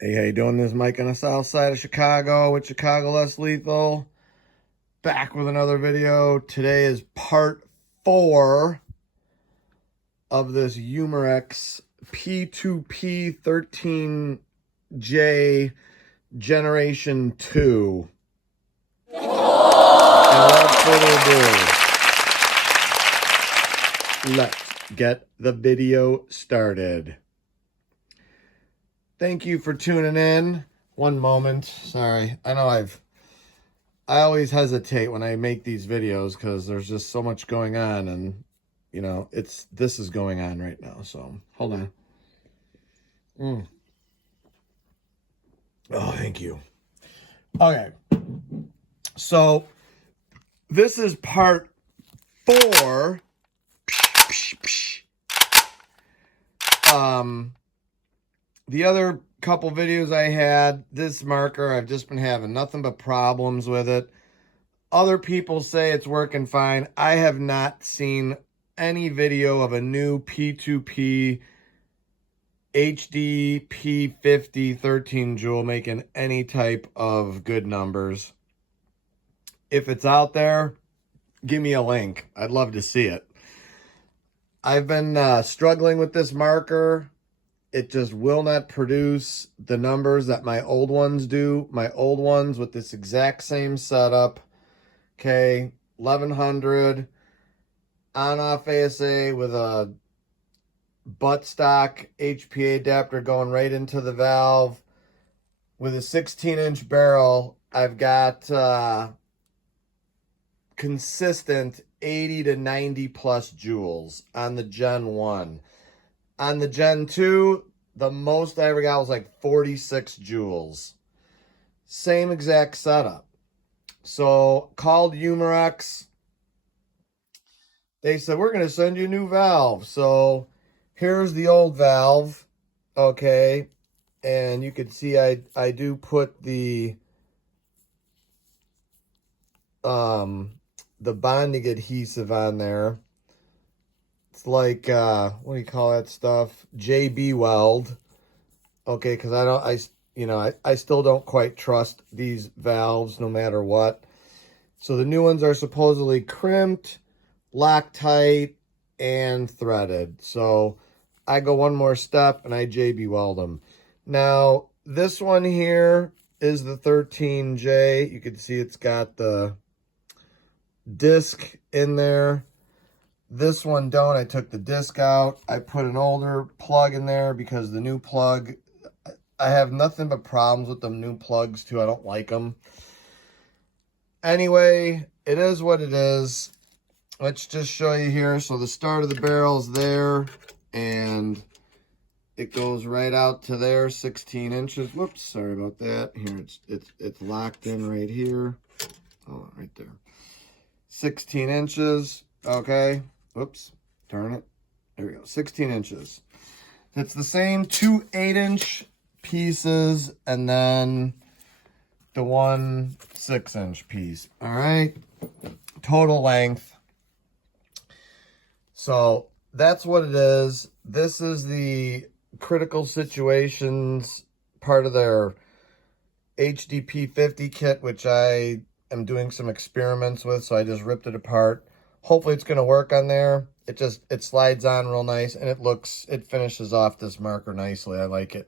Hey, how you doing? This is Mike on the south side of Chicago with Chicago Less Lethal. Back with another video. Today is part 4 of this umarex p2p 13J generation 2. And without further ado, let's get the video started. Thank you for tuning in. One moment. Sorry. I know I always hesitate when I make these videos because there's just so much going on, and you know, this is going on right now. So hold on. Oh, thank you. Okay. So this is part 4. The other couple videos I had, this marker, I've just been having nothing but problems with it. Other people say it's working fine. I have not seen any video of a new p2p hdp50 13 joule making any type of good numbers. If it's out there, give me a link. I'd love to see it. I've been struggling with this marker. It just will not produce the numbers that my old ones do. My old ones with this exact same setup. Okay, 1100 on-off ASA with a buttstock HPA adapter going right into the valve. With a 16-inch barrel, I've got consistent 80 to 90 plus joules on the Gen 1. On the Gen 2, the most I ever got was like 46 joules. Same exact setup. So, called umarex. They said, we're going to send you a new valve. So, here's the old valve. Okay. And you can see I do put the bonding adhesive on there. It's like, what do you call that stuff? JB weld. Okay, because I still don't quite trust these valves no matter what. So the new ones are supposedly crimped, Loctite, and threaded. So I go one more step and I JB weld them. Now, this one here is the 13J. You can see it's got the disc in there. This one don't. I took the disc out. I put an older plug in there because the new plug, I have nothing but problems with them new plugs too. I don't like them. Anyway, it is what it is. Let's just show you here. So the start of the barrel is there, and it goes right out to there, 16 inches. Whoops, sorry about that. Here, it's locked in right here. Oh, right there. 16 inches, okay. Whoops, turn it. There we go, 16 inches. It's the same 2 8-inch pieces and then the one 6-inch piece. All right, total length. So that's what it is. This is the critical situations part of their hdp50 kit, which I am doing some experiments with. So I just ripped it apart. Hopefully it's going to work on there. It slides on real nice, and it finishes off this marker nicely. I like it.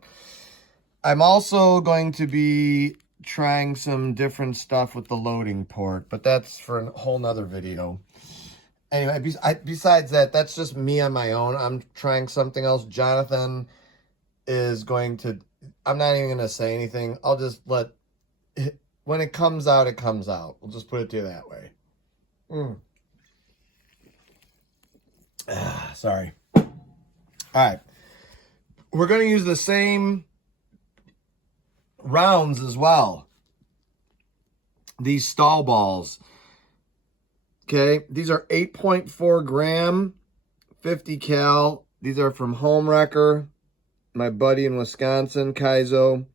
I'm also going to be trying some different stuff with the loading port, but that's for a whole nother video. Anyway, besides that, that's just me on my own. I'm trying something else. Jonathan is going to, I'm not even going to say anything. I'll just when it comes out, it comes out. We'll just put it to you that way. Sorry. All right. We're going to use the same rounds as well. These stall balls. Okay. These are 8.4 gram, 50 cal. These are from Home Wrecker, my buddy in Wisconsin, Kaizo.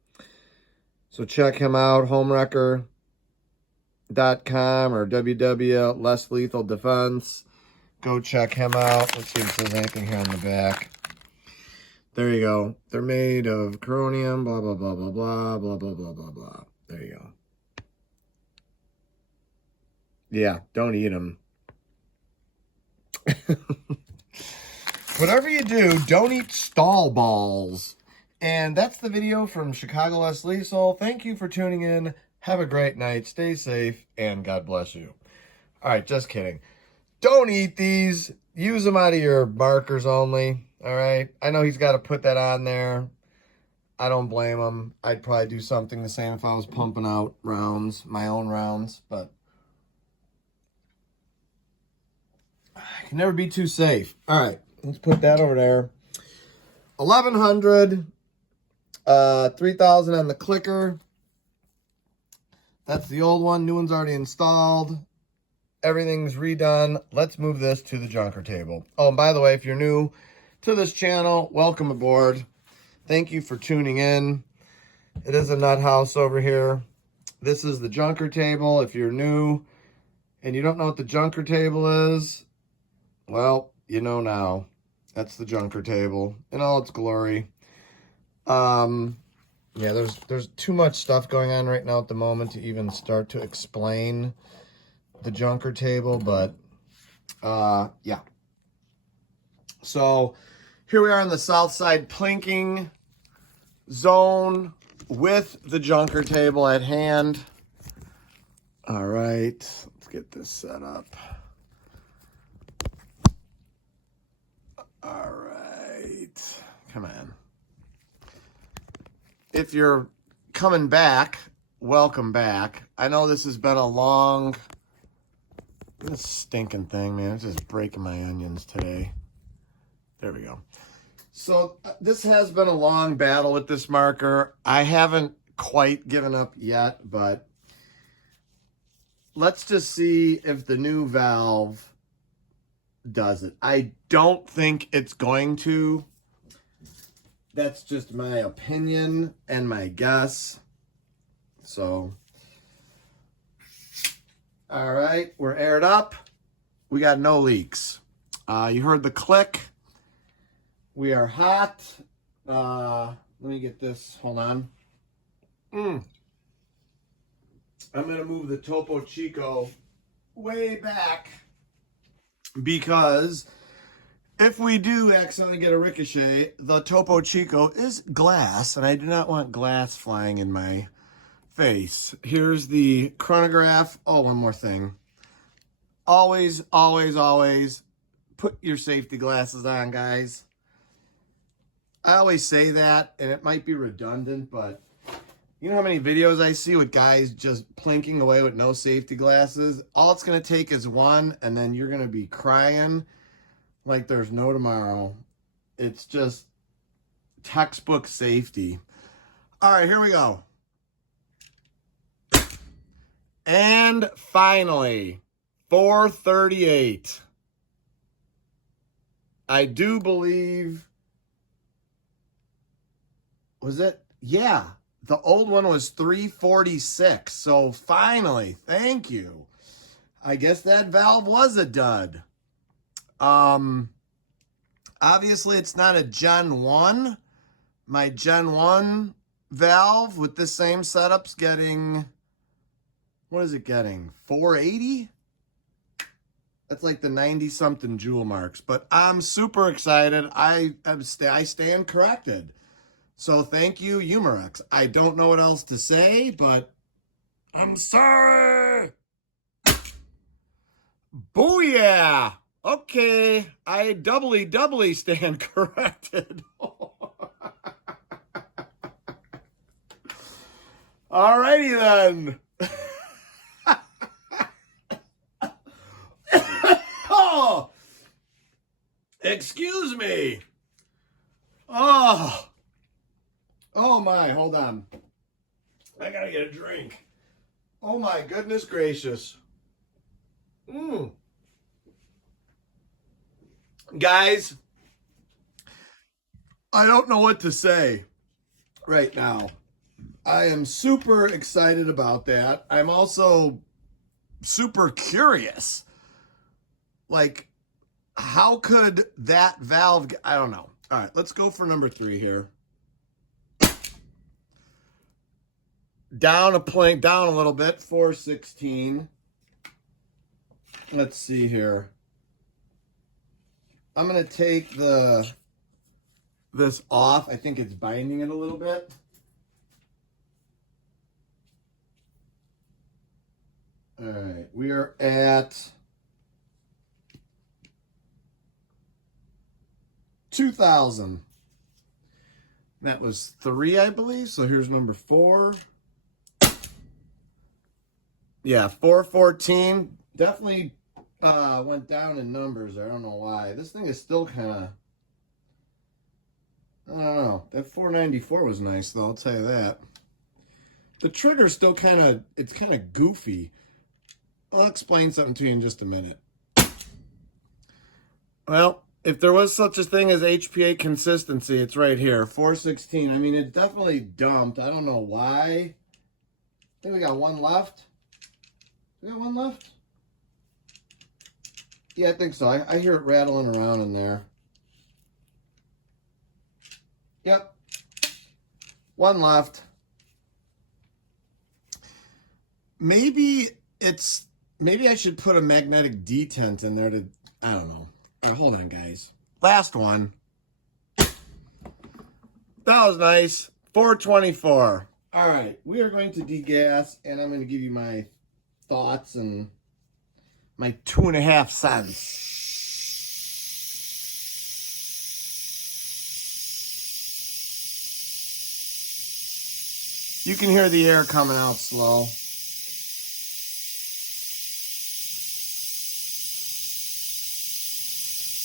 So check him out, homewrecker.com or www. Less Lethal Defense. Go check him out. Let's see if there's anything here on the back. There you go. They're made of chromium, blah, blah, blah, blah, blah, blah, blah, blah, blah, blah. There you go. Yeah, don't eat them. Whatever you do, don't eat stall balls. And that's the video from Chicago Les Liesel. Thank you for tuning in. Have a great night. Stay safe, and God bless you. All right, just kidding. Don't eat these. Use them out of your markers only. All right? I know he's got to put that on there. I don't blame him. I'd probably do something the same if I was pumping out rounds, my own rounds, but I can never be too safe. All right, let's put that over there. 1,100, 3,000 on the clicker. That's the old one. New one's already installed. Everything's redone. Let's move this to the junker table. Oh, and by the way, if you're new to this channel, welcome aboard. Thank you for tuning in. It is a nut house over here. This is the junker table. If you're new and you don't know what the junker table is, well, you know now. That's the junker table in all its glory. Yeah, there's too much stuff going on right now at the moment to even start to explain the junker table, but yeah. So here we are on the south side plinking zone with the junker table at hand. All right, let's get this set up. All right, come on. If you're coming back, welcome back. I know this has been a long, this stinking thing, man. It's just breaking my onions today. There we go. So this has been a long battle with this marker. I haven't quite given up yet, but let's just see if the new valve does it. I don't think it's going to. That's just my opinion and my guess. So, all right, we're aired up. We got no leaks. You heard the click. We are hot. Let me get this. Hold on. I'm going to move the Topo Chico way back because if we do accidentally get a ricochet, the Topo Chico is glass, and I do not want glass flying in my face. Here's the chronograph. Oh, one more thing. Always, always, always put your safety glasses on, guys. I always say that, and it might be redundant, but you know how many videos I see with guys just plinking away with no safety glasses? All it's going to take is one, and then you're going to be crying like there's no tomorrow. It's just textbook safety. All right, here we go. And finally, 438. I do believe, was it? Yeah, the old one was 346. So finally, thank you. I guess that valve was a dud. Obviously it's not a Gen 1. My Gen 1 valve with this same setup's getting, what is it getting? 480? That's like the 90-something joule marks. But I'm super excited. I stand corrected. So thank you, umarex. I don't know what else to say, but I'm sorry. Booyah! Okay, I doubly stand corrected. Alrighty then. Oh, excuse me. Oh my, hold on. I gotta get a drink. Oh my goodness gracious. Guys, I don't know what to say right now. I am super excited about that. I'm also super curious. Like, how could that valve, I don't know. All right, let's go for number 3 here. Down a plank, down a little bit, 416. Let's see here. I'm going to take this off. I think it's binding it a little bit. All right, we are at 2,000. That was 3, I believe. So here's number 4. Yeah, 414. Definitely went down in numbers. I don't know why. This thing is still kind of, I don't know. That 494 was nice, though. I'll tell you that. The trigger's still kind of, it's kind of goofy. I'll explain something to you in just a minute. Well, if there was such a thing as HPA consistency, it's right here, 416. I mean, it definitely dumped. I don't know why. I think we got one left. We got one left? Yeah, I think so. I hear it rattling around in there. Yep. One left. Maybe I should put a magnetic detent in there to, I don't know. Hold on, guys. Last one. That was nice. 424. All right, we are going to degas, and I'm going to give you my thoughts and my 2.5 cents. You can hear the air coming out slow.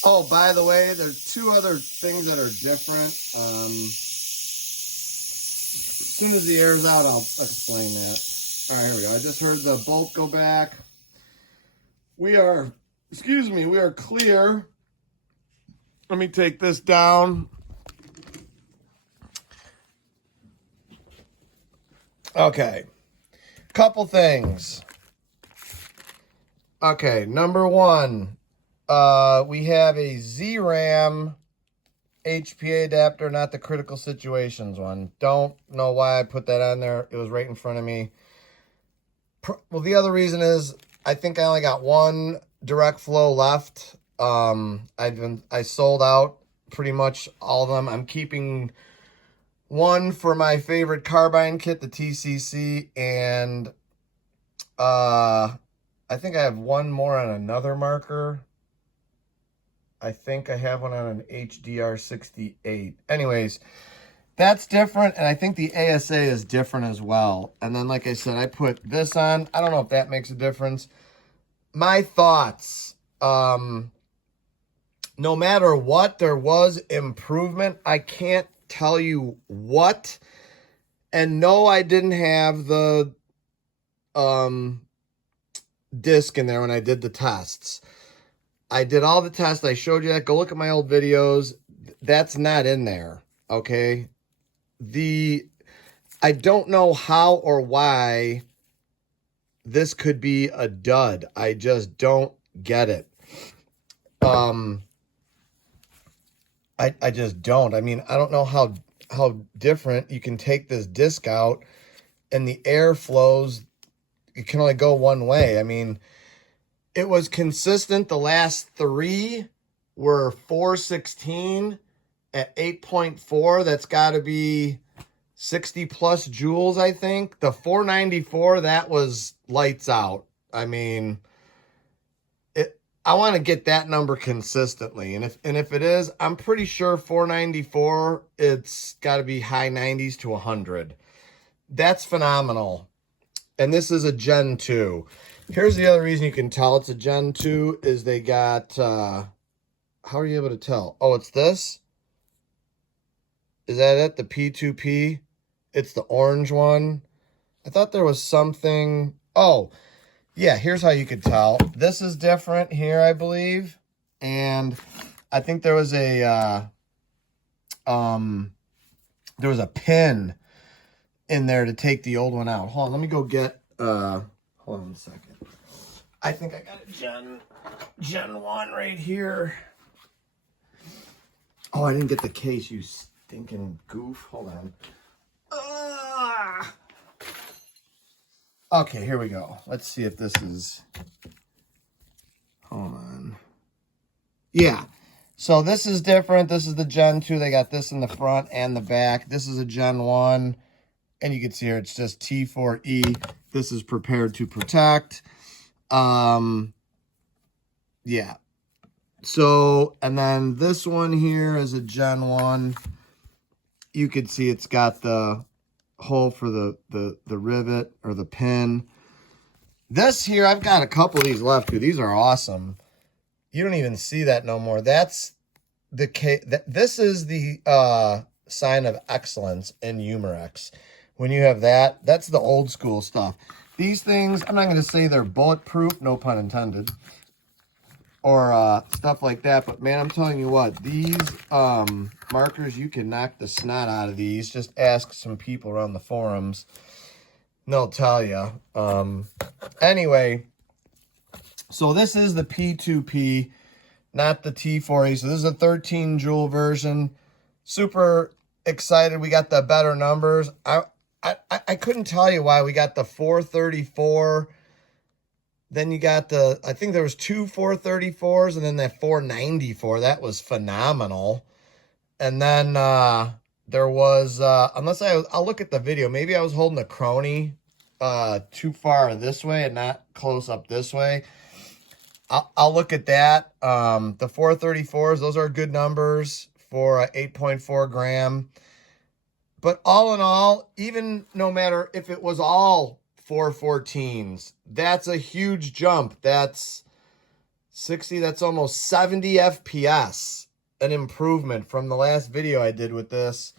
Oh, by the way, there's 2 other things that are different. As soon as the air's out, I'll explain that. All right, here we go. I just heard the bolt go back. We are clear. Let me take this down. Okay. Couple things. Okay, number 1. We have a ZRAM HPA adapter, not the critical situations one. Don't know why I put that on there. It was right in front of me. Well, the other reason is I think I only got one direct flow left. I sold out pretty much all of them. I'm keeping one for my favorite carbine kit, the TCC, and I think I have one more on another marker. I think I have one on an HDR68. Anyways, that's different, and I think the ASA is different as well. And then, like I said, I put this on. I don't know if that makes a difference. My thoughts, no matter what, there was improvement. I can't tell you what. And no, I didn't have the disc in there when I did the tests. I did all the tests. I showed you that. Go look at my old videos. That's not in there, okay? I don't know how or why this could be a dud. I just don't get it. I just don't. I mean, I don't know how different you can take this disc out and the air flows. It can only go one way. I mean, it was consistent. The last 3 were 416 at 8.4. That's got to be 60 plus joules, I think. The 494, that was lights out. I mean, I want to get that number consistently. And if it is, I'm pretty sure 494, it's got to be high 90s to 100. That's phenomenal. And this is a Gen 2. Here's the other reason you can tell it's a Gen 2 is they got, how are you able to tell? Oh, it's this? Is that it? The p2p? It's the orange one. I thought there was something. Oh, yeah, here's how you could tell. This is different here, I believe. And I think there was a pin in there to take the old one out. Hold on, let me go get hold on a second. I think I got a Gen 1 right here. Oh, I didn't get the case, you stinking goof. Hold on. Okay, here we go. Let's see if this is... Hold on. Yeah. So this is different. This is the Gen 2. They got this in the front and the back. This is a Gen 1. And you can see here, it's just T4E. This is prepared to protect. Yeah. So, and then this one here is a Gen 1. You can see it's got the hole for the rivet or the pin. This here, I've got a couple of these left, too. These are awesome. You don't even see that no more. That's the case. This is the sign of excellence in umarex. When you have that, that's the old school stuff. These things, I'm not going to say they're bulletproof, no pun intended, or stuff like that. But man, I'm telling you what, these markers, you can knock the snot out of these. Just ask some people around the forums. They'll tell you. Anyway, so this is the P2P, not the T4E. So this is a 13 joule version. Super excited. We got the better numbers. I couldn't tell you why we got the 434. Then you got the, I think there was two 434s and then that 494. That was phenomenal. And then there was, unless I'll look at the video. Maybe I was holding a crony too far this way and not close up this way. I'll look at that. The 434s, those are good numbers for 8.4 gram. But all in all, even no matter if it was all 414s, that's a huge jump. That's 60, that's almost 70 FPS. An improvement from the last video I did with this,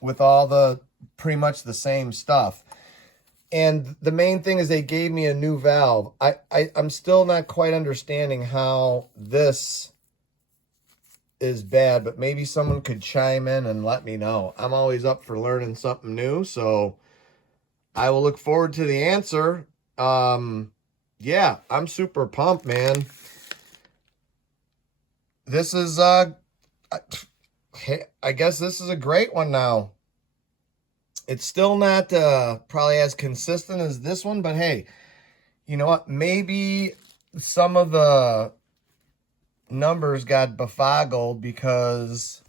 with all the pretty much the same stuff. And the main thing is they gave me a new valve. I'm still not quite understanding how this is bad, but maybe someone could chime in and let me know. I'm always up for learning something new, so I will look forward to the answer. Yeah, I'm super pumped, man. This is I guess this is a great one now. It's still not probably as consistent as this one, but hey, you know what? Maybe some of the numbers got befogged because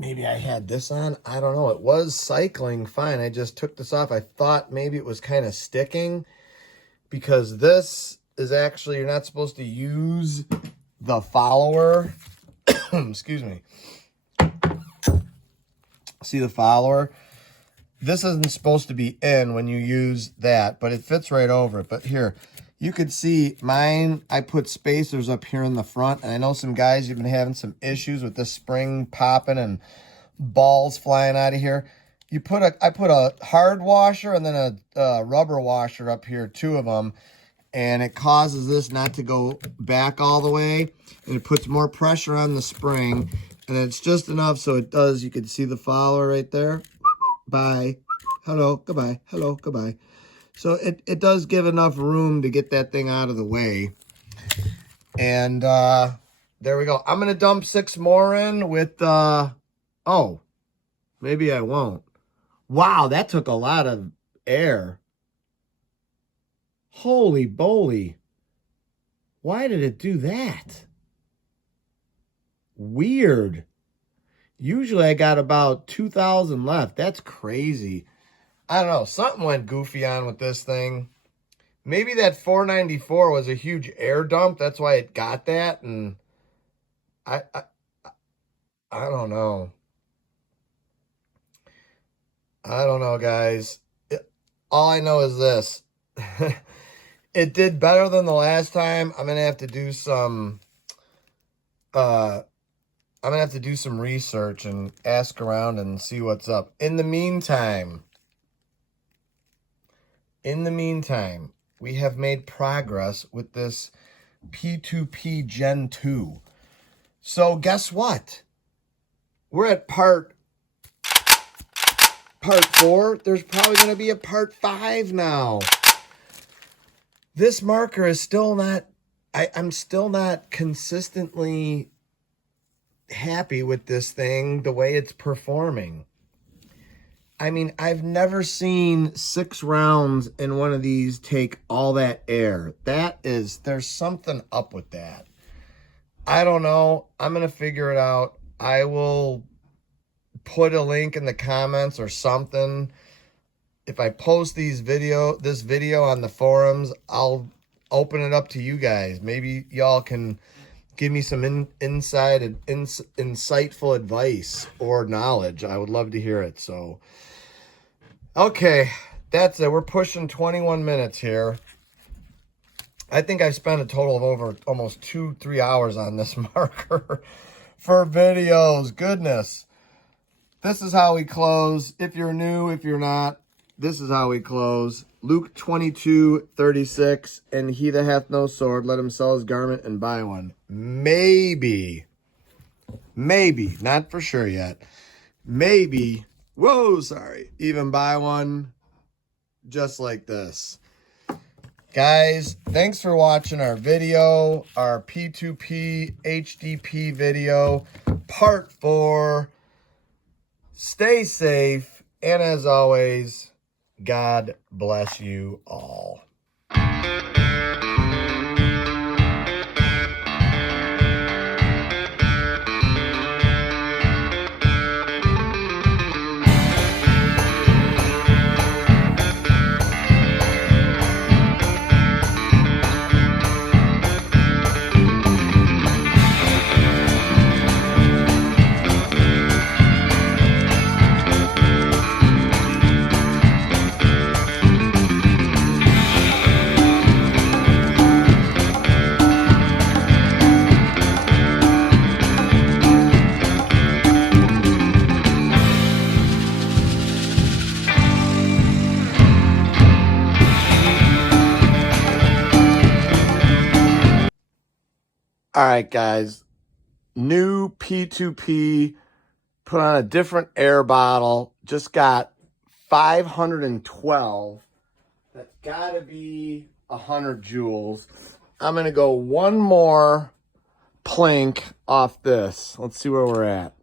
maybe I had this on. I don't know. It was cycling fine. I just took this off. I thought maybe it was kind of sticking because this is actually, you're not supposed to use the follower. Excuse me. See the follower? This isn't supposed to be in when you use that, but it fits right over it. But here, you could see mine, I put spacers up here in the front, and I know some guys, you've been having some issues with this spring popping and balls flying out of here. I put a hard washer and then a rubber washer up here, two of them, and it causes this not to go back all the way, and it puts more pressure on the spring, and it's just enough so it does, you can see the follower right there. Bye. Hello, goodbye. Hello, goodbye. So it does give enough room to get that thing out of the way. And there we go. I'm going to dump 6 more in with, oh, maybe I won't. Wow, that took a lot of air. Holy moly. Why did it do that? Weird. Usually I got about 2,000 left. That's crazy. I don't know. Something went goofy on with this thing. Maybe that 494 was a huge air dump. That's why it got that. And I don't know. I don't know, guys. All I know is this. It did better than the last time. I'm going to have to do some... I'm going to have to do some research and ask around and see what's up. In the meantime, we have made progress with this P2P Gen 2. So guess what? We're at part 4. There's probably going to be a part 5 now. This marker is still not, I'm still not consistently happy with this thing, the way it's performing. I mean, I've never seen 6 rounds in one of these take all that air. There's something up with that. I don't know. I'm going to figure it out. I will put a link in the comments or something. If I post this video on the forums, I'll open it up to you guys. Maybe y'all can give me some insightful advice or knowledge. I would love to hear it. So, okay, that's it. We're pushing 21 minutes here. I think I've spent a total of over almost 2-3 hours on this marker for videos. Goodness. This is how we close. If you're new, if you're not, this is how we close. Luke 22:36, and he that hath no sword, let him sell his garment and buy one. Maybe, not for sure yet. Maybe, even buy one just like this. Guys, thanks for watching our video, our P2P HDP video, part 4. Stay safe, and as always, God bless you all. All right, guys, new P2P, put on a different air bottle, just got 512. That's got to be 100 joules. I'm going to go one more plink off this. Let's see where we're at.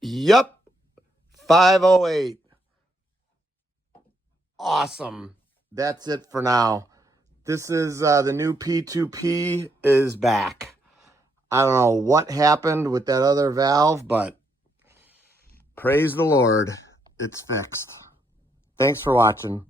Yep, 508. Awesome. That's it for now. This is the new P2P is back. I don't know what happened with that other valve, but praise the Lord, it's fixed. Thanks for watching.